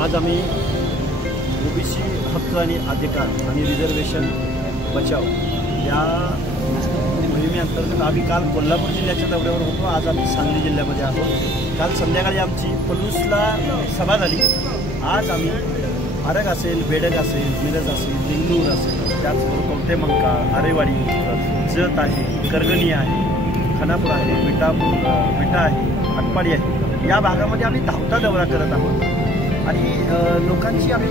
आज आम्ही ओबीसी हक्क आणि अधिकार आणि रिझर्वेशन बचाव या मोहिमेअंतर्गत आम्ही काल कोल्हापूर जिल्ह्याच्या दौऱ्यावर होतो। आज आम्ही सांगली जिल्ह्यामध्ये आहोत। काल संध्याकाळी आमची पलूसला सभा झाली। आज आम्ही आरग असेल, बेडग असेल, मिरज असेल, देंगूर असेल, त्याचबरोबर कवठेमंका, आरेवाडी, जत आहे, करगणी आहे, खानापूर आहे, विटा आहे, आटपाडी आहे, या भागामध्ये आम्ही धावता दौरा करत आहोत आणि लोकांची आम्ही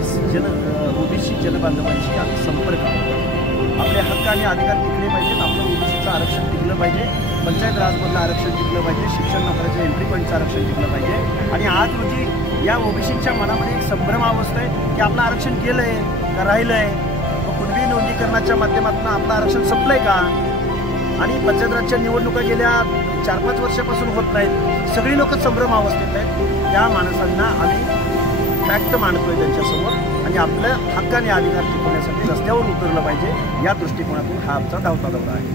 ओबीसी जनबांधवांशी आम्ही संपर्क करतो। आपले हक्क आणि अधिकार टिकले पाहिजेत, आपलं ओबीसीचं आरक्षण टिकलं पाहिजे, पंचायत राजमधलं आरक्षण टिकलं पाहिजे, शिक्षण नोकऱ्याच्या एंट्री पॉईंटचं आरक्षण टिकलं पाहिजे। आणि आज रोजी या ओबीसीच्या मनामध्ये एक संभ्रमावस्था आहे की आपलं आरक्षण गेलं आहे का राहिलं आहे, व कुणबी नोंदणीकरणाच्या माध्यमातून आपलं आरक्षण संपलं आहे का। आणि पंचायत राजच्या निवडणुका गेल्या 4-5 वर्षापासून होत नाहीत, सगळी लोक संभ्रमावस्थेत आहेत। त्या माणसांना आम्ही फॅक्ट मांडतोय त्यांच्यासमोर आणि आपल्या हक्क आणि अधिकार टिकवण्यासाठी रस्त्यावर उतरलं पाहिजे, या दृष्टिकोनातून हा आमचा धावता दौरा आहे।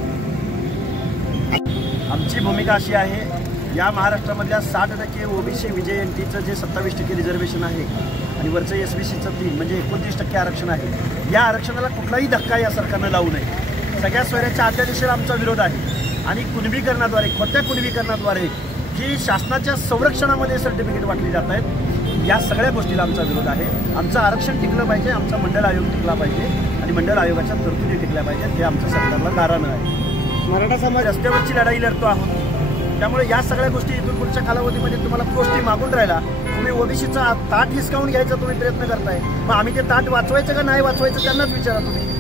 आमची भूमिका अशी आहे, या महाराष्ट्रामधल्या 60% ओबीसी विजयंतीचं जे 27% रिझर्वेशन आहे आणि वरचं SBCचं 3 म्हणजे 29% आरक्षण आहे, या आरक्षणाला कुठलाही धक्का या सरकारनं लावू नये। सगळ्या सोयऱ्याच्या अध्यादेशाला आमचा विरोध आहे आणि कुणबीकरणाद्वारे, खोट्या कुणबीकरणाद्वारे जी शासनाच्या संरक्षणामध्ये सर्टिफिकेट वाटली जात आहेत, या सगळ्या गोष्टीला आमचा विरोध आहे। आमचं आरक्षण टिकलं पाहिजे, आमचा मंडळ आयोग टिकला पाहिजे आणि मंडळ आयोगाच्या तरतुदी टिकल्या पाहिजेत, हे आमच्या सरकारला गाऱ्हाणं आहे। मराठा समाज रस्त्यावरची लढाई लढतो आहोत, त्यामुळे या सगळ्या गोष्टी इथून पुढच्या कालावधीमध्ये तुम्हाला गोष्टी मागून राहिला, तुम्ही ओबीसीचा ताट हिसकावून घ्यायचा तुम्ही प्रयत्न करताय, मग आम्ही ते ताट वाचवायचं का नाही वाचवायचं त्यांनाच विचारा तुम्ही।